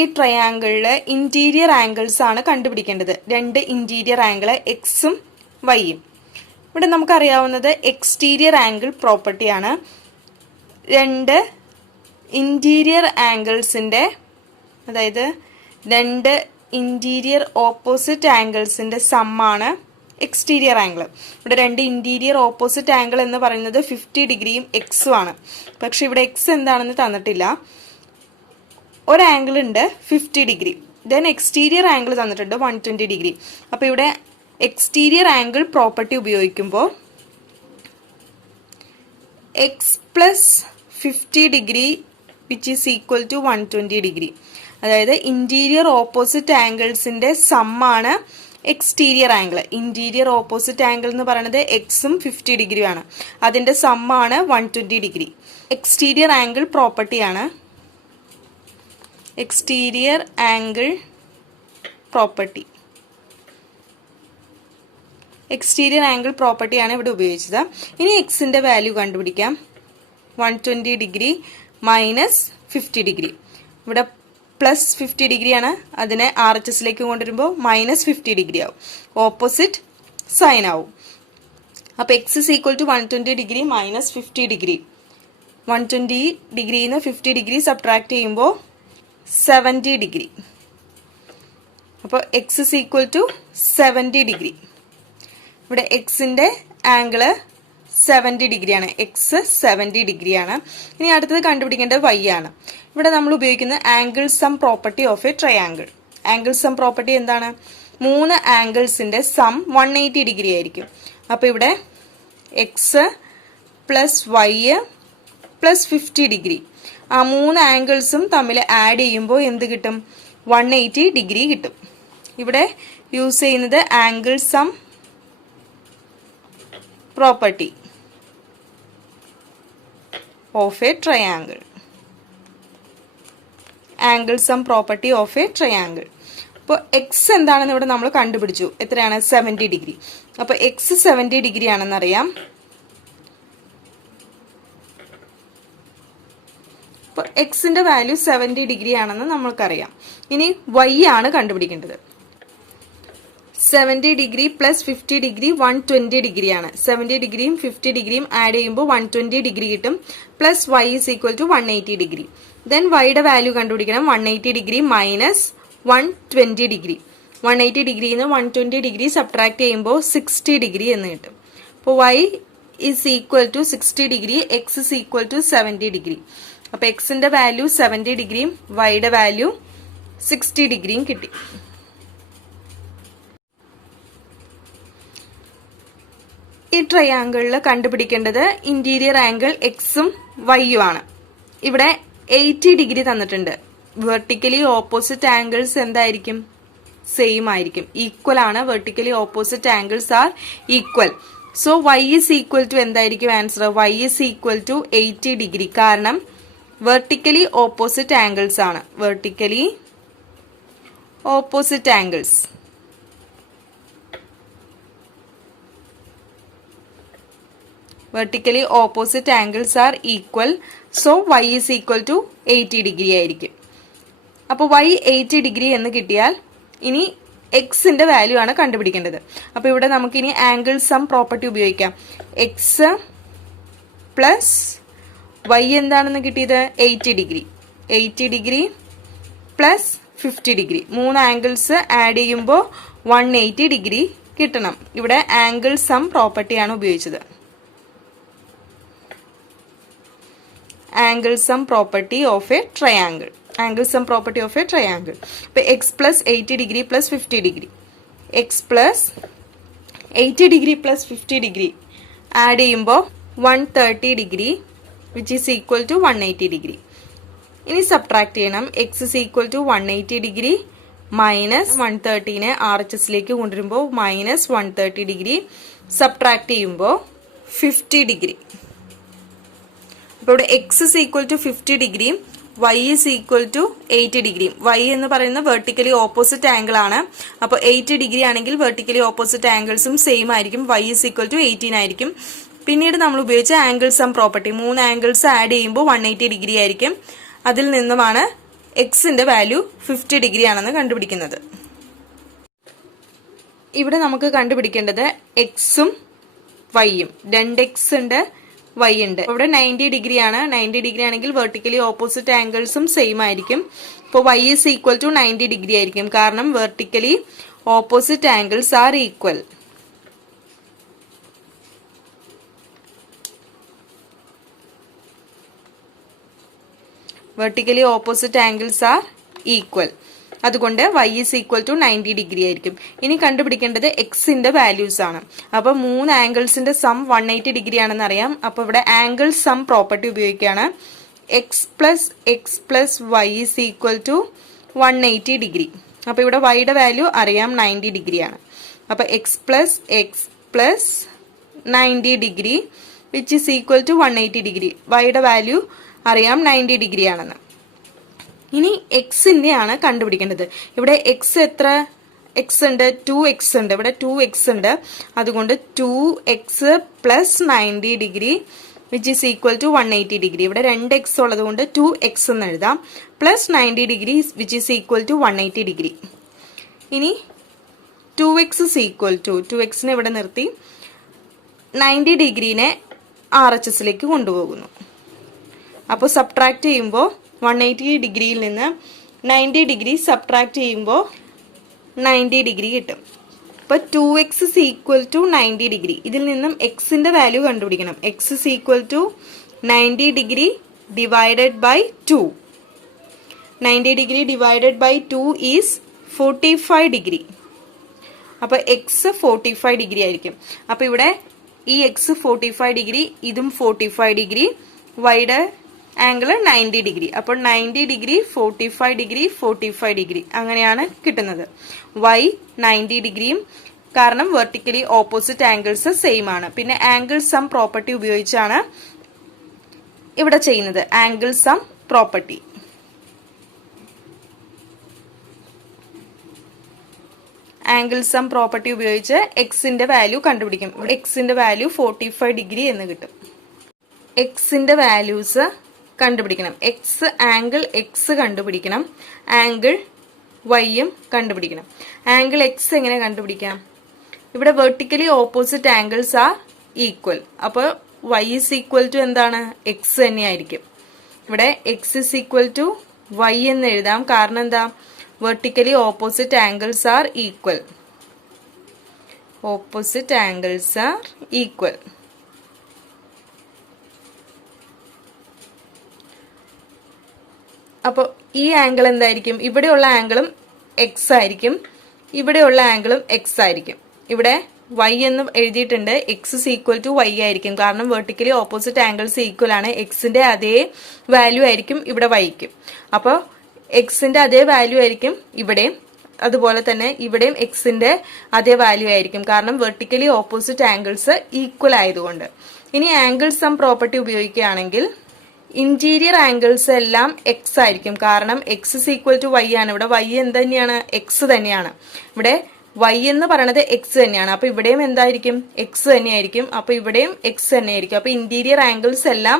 ഈ ട്രയാങ്കിളിൽ interior angles ആണ് കണ്ടുപിടിക്കേണ്ടത്. രണ്ട് ഇൻറ്റീരിയർ ആംഗിൾ എക്സും വൈയും. ഇവിടെ നമുക്കറിയാവുന്നത് എക്സ്റ്റീരിയർ ആംഗിൾ പ്രോപ്പർട്ടിയാണ്. രണ്ട് ഇൻറ്റീരിയർ ആംഗിൾസിൻ്റെ, അതായത് രണ്ട് ഇൻറ്റീരിയർ ഓപ്പോസിറ്റ് ആംഗിൾസിൻ്റെ സമ്മാണ് എക്സ്റ്റീരിയർ ആംഗിൾ. ഇവിടെ രണ്ട് ഇൻറ്റീരിയർ ഓപ്പോസിറ്റ് ആംഗിൾ എന്ന് പറയുന്നത് 50 ഡിഗ്രിയും എക്സും ആണ്. പക്ഷെ ഇവിടെ എക്സ് എന്താണെന്ന് തന്നിട്ടില്ല. ഒരു ആംഗിൾ ഉണ്ട് 50 ഡിഗ്രി, ദെൻ എക്സ്റ്റീരിയർ ആംഗിൾ തന്നിട്ടുണ്ട് 120 ഡിഗ്രി. അപ്പോൾ ഇവിടെ എക്സ്റ്റീരിയർ ആംഗിൾ പ്രോപ്പർട്ടി ഉപയോഗിക്കുമ്പോൾ x plus 50 degree which is equal to 120 degree. അതായത് ഇൻറ്റീരിയർ ഓപ്പോസിറ്റ് ആംഗിൾസിൻ്റെ സമ്മാണ് exterior angle. Interior opposite angle എന്ന് പറയുന്നത് എക്സും 50 ഡിഗ്രിയാണ്. അതിൻ്റെ സമ്മാണ് 120 ഡിഗ്രി. എക്സ്റ്റീരിയർ ആംഗിൾ പ്രോപ്പർട്ടിയാണ്. Exterior angle property, exterior angle പ്രോപ്പർട്ടിയാണ് ഇവിടെ ഉപയോഗിച്ചത്. ഇനി എക്സിൻ്റെ വാല്യൂ കണ്ടുപിടിക്കാം. 120 ഡിഗ്രി മൈനസ് 50 ഡിഗ്രി. ഇവിടെ പ്ലസ് 50 ഡിഗ്രിയാണ്, അതിനെ RHSലേക്ക് കൊണ്ടുവരുമ്പോൾ മൈനസ് 50 ഡിഗ്രി ആവും. ഓപ്പോസിറ്റ് സൈൻ ആവും. അപ്പോൾ x is equal to 120 degree minus 50 degree. 120 ഡിഗ്രിയിൽ നിന്ന് 50 ഡിഗ്രി സബ്ട്രാക്ട് ചെയ്യുമ്പോൾ 70 ഡിഗ്രി. അപ്പോൾ x is equal to 70 degree. ഇവിടെ എക്സിൻ്റെ ആംഗിള് 70 ഡിഗ്രിയാണ്. എക്സ് 70 ഡിഗ്രിയാണ്. ഇനി അടുത്തത് കണ്ടുപിടിക്കേണ്ടത് വൈ ആണ്. ഇവിടെ നമ്മൾ ഉപയോഗിക്കുന്ന angle sum property of a triangle. Angle sum property എന്താണ്? മൂന്ന് ആംഗിൾസിൻ്റെ സം 180 ഡിഗ്രി ആയിരിക്കും. അപ്പോൾ ഇവിടെ x plus y plus 50 degree, ആ മൂന്ന് ആംഗിൾസും തമ്മിൽ ആഡ് ചെയ്യുമ്പോൾ എന്ത് കിട്ടും? 180 ഡിഗ്രി കിട്ടും. ഇവിടെ യൂസ് ചെയ്യുന്നത് angle sum property of a triangle. Angle sum property of a triangle. അപ്പോൾ എക്സ് എന്താണെന്ന് ഇവിടെ നമ്മൾ കണ്ടുപിടിച്ചു. എത്രയാണ്? 70 ഡിഗ്രി. അപ്പോൾ എക്സ് 70 ഡിഗ്രി ആണെന്നറിയാം. അപ്പോൾ എക്സിൻ്റെ വാല്യൂ 70 ഡിഗ്രി ആണെന്ന് നമ്മൾക്കറിയാം. ഇനി വൈ ആണ് കണ്ടുപിടിക്കേണ്ടത്. 70 ഡിഗ്രി പ്ലസ് 50 ഡിഗ്രി 120 ഡിഗ്രിയാണ്. 70 ഡിഗ്രിയും 50 ഡിഗ്രിയും ആഡ് ചെയ്യുമ്പോൾ 120 ഡിഗ്രി കിട്ടും. Plus y is equal to 180 degree. Then വൈയുടെ വാല്യൂ കണ്ടുപിടിക്കണം. 180 ഡിഗ്രി മൈനസ് 120 ഡിഗ്രി. 180 ഡിഗ്രിയിൽ നിന്ന് 120 ഡിഗ്രി സബ്ട്രാക്ട് ചെയ്യുമ്പോൾ 60 ഡിഗ്രി എന്ന് കിട്ടും. അപ്പോൾ y is equal to 60 degree, x is equal to 70 degree. അപ്പോൾ എക്സിൻ്റെ വാല്യൂ 70 ഡിഗ്രിയും വൈയുടെ വാല്യൂ 60 ഡിഗ്രിയും കിട്ടി. ഈ ട്രയാങ്കിളിൽ കണ്ടുപിടിക്കേണ്ടത് ഇൻറ്റീരിയർ ആംഗിൾ എക്സും വൈയും ആണ്. ഇവിടെ 80 ഡിഗ്രി തന്നിട്ടുണ്ട്. വെർട്ടിക്കലി ഓപ്പോസിറ്റ് ആംഗിൾസ് എന്തായിരിക്കും? സെയിം ആയിരിക്കും, ഈക്വൽ ആണ്. Vertically opposite angles are equal. So y is equal to എന്തായിരിക്കും answer? Y is equal to 80 degree. കാരണം വെർട്ടിക്കലി ഓപ്പോസിറ്റ് ആംഗിൾസ് ആണ്. Vertically opposite angles. Vertically opposite angles are equal. So y is equal to 80 degree ആയിരിക്കും. അപ്പോൾ y 80 degree എന്ന് കിട്ടിയാൽ ഇനി എക്സിൻ്റെ value ആണ് കണ്ടുപിടിക്കേണ്ടത്. അപ്പോൾ ഇവിടെ നമുക്കിനി ആംഗിൾ സം പ്രോപ്പർട്ടി ഉപയോഗിക്കാം. എക്സ് പ്ലസ് വൈ എന്താണെന്ന് കിട്ടിയത്? 80 ഡിഗ്രി. 80 degree plus 50 degree. മൂന്ന് ആംഗിൾസ് ആഡ് ചെയ്യുമ്പോൾ 180 ഡിഗ്രി കിട്ടണം. ഇവിടെ ആംഗിൾ സം പ്രോപ്പർട്ടിയാണ് ഉപയോഗിച്ചത്. Angle sum property of a triangle. Angle sum property of a triangle. അപ്പോൾ x plus 80 degree plus 50 degree. x plus 80 degree plus 50 degree add ചെയ്യുമ്പോൾ 130 degree which is equal to 180 degree. ഇനി subtract ചെയ്യണം. x is equal to 180 degree minus 130നെ RHSലേക്ക് കൊണ്ടുവരുമ്പോൾ minus 130 degree subtract ചെയ്യുമ്പോൾ 50 degree. അപ്പോൾ ഇവിടെ എക്സ് ഇസ് ഈക്വൽ ടു 50 ഡിഗ്രിയും വൈ ഇസ് ഈക്വൽ ടു 80 ഡിഗ്രിയും. വൈ എന്ന് പറയുന്നത് വെർട്ടിക്കലി ഓപ്പോസിറ്റ് ആംഗിൾ ആണ്. അപ്പോൾ 80 ഡിഗ്രി ആണെങ്കിൽ വെർട്ടിക്കലി ഓപ്പോസിറ്റ് ആംഗിൾസും സെയിം ആയിരിക്കും. വൈ ഇസ് ഈക്വൽ ടു 18 ആയിരിക്കും. പിന്നീട് നമ്മൾ ഉപയോഗിച്ച ആംഗിൾ സം പ്രോപ്പർട്ടി, മൂന്ന് ആംഗിൾസ് ആഡ് ചെയ്യുമ്പോൾ 180 ഡിഗ്രി ആയിരിക്കും. അതിൽ നിന്നുമാണ് എക്സിന്റെ വാല്യൂ 50 ഡിഗ്രി ആണെന്ന് കണ്ടുപിടിക്കുന്നത്. ഇവിടെ നമുക്ക് കണ്ടുപിടിക്കേണ്ടത് എക്സും വൈയും, 2x ഉണ്ട്, y ഉണ്ട്. ഇവിടെ 90 ഡിഗ്രി ആണ്. 90 ഡിഗ്രി ആണെങ്കിൽ വെർട്ടിക്കലി ഓപ്പോസിറ്റ് ആംഗിൾസും സെയിം ആയിരിക്കും. ഇപ്പോൾ y is equal to 90 degree ആയിരിക്കും, കാരണം vertically opposite angles are equal. Vertically opposite angles are equal. അതുകൊണ്ട് y is equal to 90 degree ആയിരിക്കും. ഇനി കണ്ടുപിടിക്കേണ്ടത് എക്സിന്റെ വാല്യൂസ് ആണ്. അപ്പൊ 3 ആംഗിൾസിന്റെ സം 180 ഡിഗ്രി ആണെന്ന് അറിയാം. അപ്പൊ ഇവിടെ ആംഗിൾ സം പ്രോപ്പർട്ടി ഉപയോഗിക്കുകയാണ്. X plus y is equal to 180 degree. അപ്പൊ ഇവിടെ വൈയുടെ വാല്യൂ അറിയാം, 90 ഡിഗ്രി ആണ്. അപ്പൊ x plus 90 degree which is equal to 180 degree. വൈയുടെ വാല്യൂ അറിയാം, 90 ഡിഗ്രി ആണെന്ന്. ഇനി എക്സിന്റെ ആണ് കണ്ടുപിടിക്കേണ്ടത്. ഇവിടെ എക്സ് എത്ര എക്സ് ഉണ്ട്? 2x ഉണ്ട്. ഇവിടെ 2x ഉണ്ട്. അതുകൊണ്ട് 2x plus 90 degree which is equal to 180 degree. ഇവിടെ 2x ഉള്ളത് കൊണ്ട് 2x എന്ന് എഴുതാം, plus 90 degree which is equal to 180 degree. ഇനി 2x ഇസ് ഈക്വൽ ടു 2xനെ ഇവിടെ നിർത്തി 90 ഡിഗ്രീനെ RHSലേക്ക് കൊണ്ടുപോകുന്നു. അപ്പോൾ സബ്ട്രാക്ട് ചെയ്യുമ്പോൾ 180 ഡിഗ്രിയിൽ നിന്ന് 90 ഡിഗ്രി സബ്ട്രാക്ട് ചെയ്യുമ്പോൾ 90 ഡിഗ്രി കിട്ടും. അപ്പോൾ 2x is equal to 90 degree. ഇതിൽ നിന്നും എക്സിന്റെ വാല്യൂ കണ്ടുപിടിക്കണം. X is equal to 90 degree divided by 2. 90 degree divided by 2 is 45 degree. അപ്പോൾ എക്സ് 45 ഡിഗ്രി ആയിരിക്കും. അപ്പോൾ ഇവിടെ ഈ എക്സ് 45 ഡിഗ്രി, ഇതും 45 ഡിഗ്രി, വൈയുടെ ആംഗിൾ 90 ഡിഗ്രി. അപ്പോൾ 90 ഡിഗ്രി 45 ഡിഗ്രി 45 ഡിഗ്രി അങ്ങനെയാണ് കിട്ടുന്നത്. വൈ 90 ഡിഗ്രിയും, കാരണം വെർട്ടിക്കലി ഓപ്പോസിറ്റ് ആംഗിൾസ് സെയിം ആണ്. പിന്നെ ആംഗിൾ സം പ്രോപ്പർട്ടി ഉപയോഗിച്ചാണ് ഇവിടെ ചെയ്യുന്നത്. Angle sum property. Angle sum property ഉപയോഗിച്ച് എക്സിന്റെ വാല്യൂ കണ്ടുപിടിക്കും. എക്സിന്റെ വാല്യൂ 45 ഡിഗ്രി എന്ന് കിട്ടും. എക്സിന്റെ വാല്യൂസ് കണ്ടുപിടിക്കണം. എക്സ് ആംഗിൾ എക്സ് കണ്ടുപിടിക്കണം, ആംഗിൾ വൈയും കണ്ടുപിടിക്കണം. ആംഗിൾ എക്സ് എങ്ങനെ കണ്ടുപിടിക്കാം? ഇവിടെ vertically opposite angles are equal. അപ്പോൾ വൈ ഇസ് ഈക്വൽ ടു എന്താണ്? എക്സ് തന്നെയായിരിക്കും. ഇവിടെ x is equal to y എന്ന് എഴുതാം, കാരണം എന്താ? Vertically opposite angles are equal. Opposite angles are equal. അപ്പോൾ ഈ ആംഗിൾ എന്തായിരിക്കും? ഇവിടെയുള്ള ആംഗിളും എക്സ് ആയിരിക്കും, ഇവിടെയുള്ള ആംഗിളും എക്സ് ആയിരിക്കും. ഇവിടെ വൈ എന്ന് എഴുതിയിട്ടുണ്ട്, x is equal to y ആയിരിക്കും, കാരണം വെർട്ടിക്കലി ഓപ്പോസിറ്റ് ആംഗിൾസ് ഈക്വൽ ആണ്. എക്സിന്റെ അതേ വാല്യൂ ആയിരിക്കും ഇവിടെ വൈക്കും. അപ്പോൾ എക്സിന്റെ അതേ വാല്യൂ ആയിരിക്കും ഇവിടെയും, അതുപോലെ തന്നെ ഇവിടെയും എക്സിന്റെ അതേ വാല്യൂ ആയിരിക്കും, കാരണം വെർട്ടിക്കലി ഓപ്പോസിറ്റ് ആംഗിൾസ് ഈക്വൽ ആയതുകൊണ്ട്. ഇനി ആംഗിൾ സം പ്രോപ്പർട്ടി ഉപയോഗിക്കുകയാണെങ്കിൽ ഇന്റീരിയർ ആംഗിൾസ് എല്ലാം എക്സ് ആയിരിക്കും, കാരണം x is equal to y ആണ്. ഇവിടെ വൈ എന്ത് തന്നെയാണ്? എക്സ് തന്നെയാണ്. ഇവിടെ വൈ എന്ന് പറയുന്നത് എക്സ് തന്നെയാണ്. അപ്പൊ ഇവിടെയും എന്തായിരിക്കും? എക്സ് തന്നെയായിരിക്കും. അപ്പൊ ഇവിടെയും എക്സ് തന്നെയായിരിക്കും. അപ്പൊ ഇന്റീരിയർ ആംഗിൾസ് എല്ലാം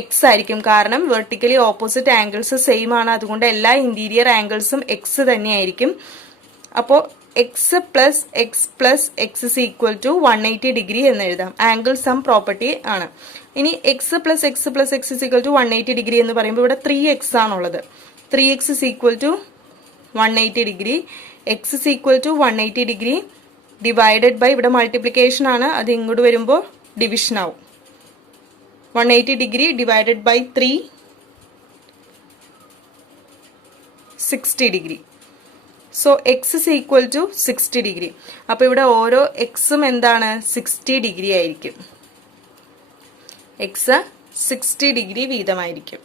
എക്സ് ആയിരിക്കും, കാരണം വെർട്ടിക്കലി ഓപ്പോസിറ്റ് ആംഗിൾസ് സെയിം ആണ്. അതുകൊണ്ട് എല്ലാ ഇന്റീരിയർ ആംഗിൾസും എക്സ് തന്നെയായിരിക്കും. അപ്പോൾ x plus x is equal to 180 degree എന്ന് എഴുതാം. ആംഗിൾ സം പ്രോപ്പർട്ടി ആണ്. ഇനി x plus x is equal to 180 degree എന്ന് പറയുമ്പോൾ ഇവിടെ 3x ആണുള്ളത്. 3x is equal to 180 degree. X is equal to 180 degree divided by, ഇവിടെ മൾട്ടിപ്ലിക്കേഷൻ ആണ്, അത് ഇങ്ങോട്ട് വരുമ്പോൾ ഡിവിഷൻ ആവും. 180 degree divided by 3 60 degree. So x is equal to 60 degree. അപ്പൊ ഇവിടെ ഓരോ എക്സും എന്താണ്? 60 ഡിഗ്രി ആയിരിക്കും. എക്സ് 60 ഡിഗ്രി വീതമായിരിക്കും.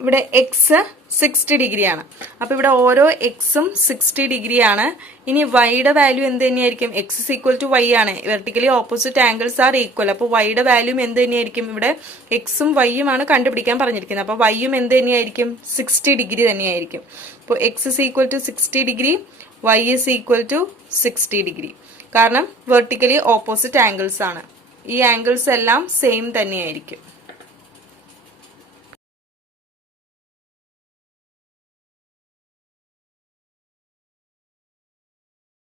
ഇവിടെ എക്സ് 60 ഡിഗ്രിയാണ്. അപ്പൊ ഇവിടെ ഓരോ എക്സും 60 ഡിഗ്രിയാണ്. ഇനി വൈയുടെ വാല്യൂ എന്ത് തന്നെയായിരിക്കും? X is equal to y ആണ്. Vertically opposite angles are equal. അപ്പോൾ വൈയുടെ വാല്യൂ എന്ത് തന്നെയായിരിക്കും? ഇവിടെ എക്സും വൈയും ആണ് കണ്ടുപിടിക്കാൻ പറഞ്ഞിരിക്കുന്നത്. അപ്പോൾ വൈയും എന്ത് തന്നെയായിരിക്കും? 60 ഡിഗ്രി തന്നെയായിരിക്കും. അപ്പോൾ x is equal to 60 degree, y is equal to 60 degree, കാരണം വെർട്ടിക്കലി ഓപ്പോസിറ്റ് ആംഗിൾസ് ആണ്. ഈ ആംഗിൾസ് എല്ലാം സെയിം തന്നെയായിരിക്കും.